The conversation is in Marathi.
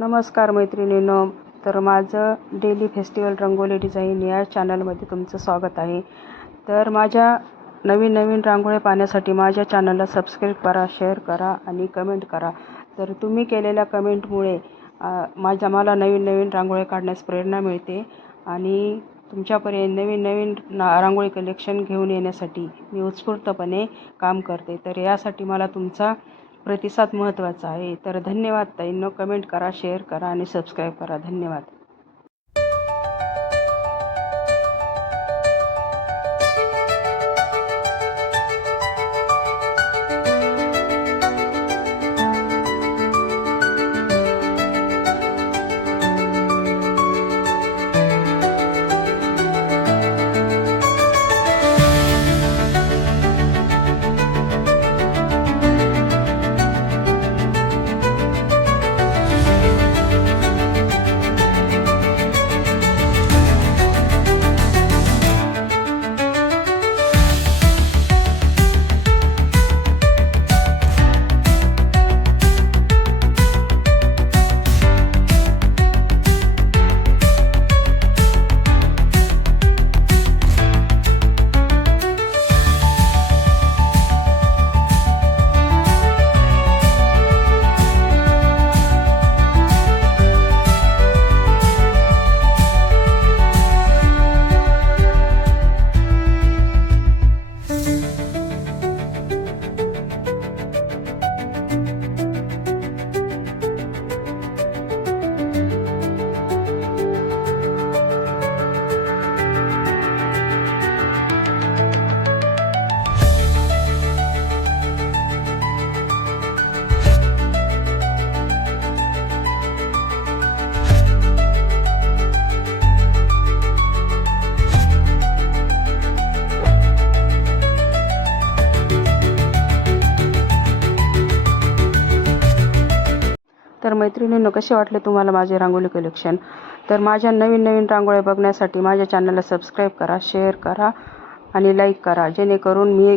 नमस्कार मैत्रिणींनो. तर माझं डेली फेस्टिवल रंगोली डिझाईन या चॅनलमध्ये तुमचं स्वागत आहे. तर माझ्या नवीन नवीन रांगोळ्या पाहण्यासाठी माझ्या चॅनलला सबस्क्राईब करा, शेअर करा आणि कमेंट करा. तर तुम्ही केलेल्या कमेंटमुळे मला नवीन नवीन रांगोळ्या काढण्यास प्रेरणा मिळते आणि तुमच्यापर्यंत नवीन नवीन रांगोळी कलेक्शन घेऊन येण्यासाठी मी उत्स्फूर्तपणे काम करते. तर यासाठी मला तुमचा प्रतिसाद महत्त्वाचा आहे. तर धन्यवाद ताईंनो. कमेंट करा, शेअर करा आणि सबस्क्राईब करा. धन्यवाद. तर मैत्रिणींनो, कसे वाटले तुम्हाला माझे रांगोळी कलेक्शन? तर माझ्या नवीन नवीन रांगोळ्या बघण्यासाठी माझ्या चॅनलला सबस्क्राईब करा, शेअर करा आणि लाईक करा, जेणेकरून मी